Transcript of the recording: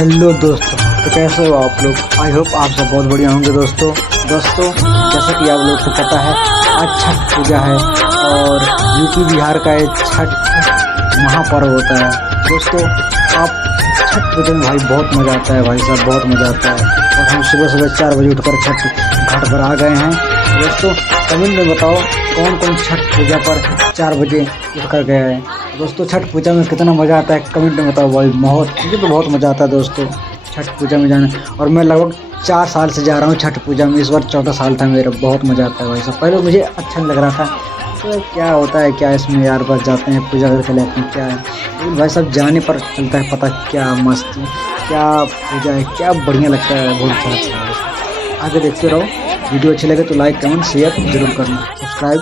Hello दोस्तों, तो कैसे हो आप लोग। आई होप आप सब बहुत बढ़िया होंगे। दोस्तों जैसा कि आप लोग को पता है, आज छठ पूजा है और यूपी बिहार का एक छठ महापर्व होता है। दोस्तों आप छठ पूजा में भाई बहुत मज़ा आता है, भाई साहब बहुत मज़ा आता है। और हम सुबह सुबह 4 बजे उठकर छठ घाट पर आ गए हैं। दोस्तों कमेंट में बताओ कौन कौन छठ पूजा पर 4 बजे उठकर गया है। दोस्तों छठ पूजा में कितना मज़ा आता है कमेंट में बताओ भाई। मुझे तो बहुत मज़ा आता है दोस्तों छठ पूजा में जाना। और मैं लगभग 4 साल से जा रहा हूँ छठ पूजा में। इस बार 14 साल था मेरा। बहुत मज़ा आता है भाई साहब। पहले मुझे अच्छा नहीं लग रहा था, तो क्या होता है क्या इसमें यार, बस जाते हैं पूजा करके लेते हैं क्या है। लेकिन भाई साहब जाने पर चलता है पता क्या मस्ती, क्या पूजा है, क्या बढ़िया लगता है। बहुत अच्छा लगता है। आगे देखते रहो। वीडियो अच्छी लगे तो लाइक कमेंट शेयर जरूर करना, सब्सक्राइब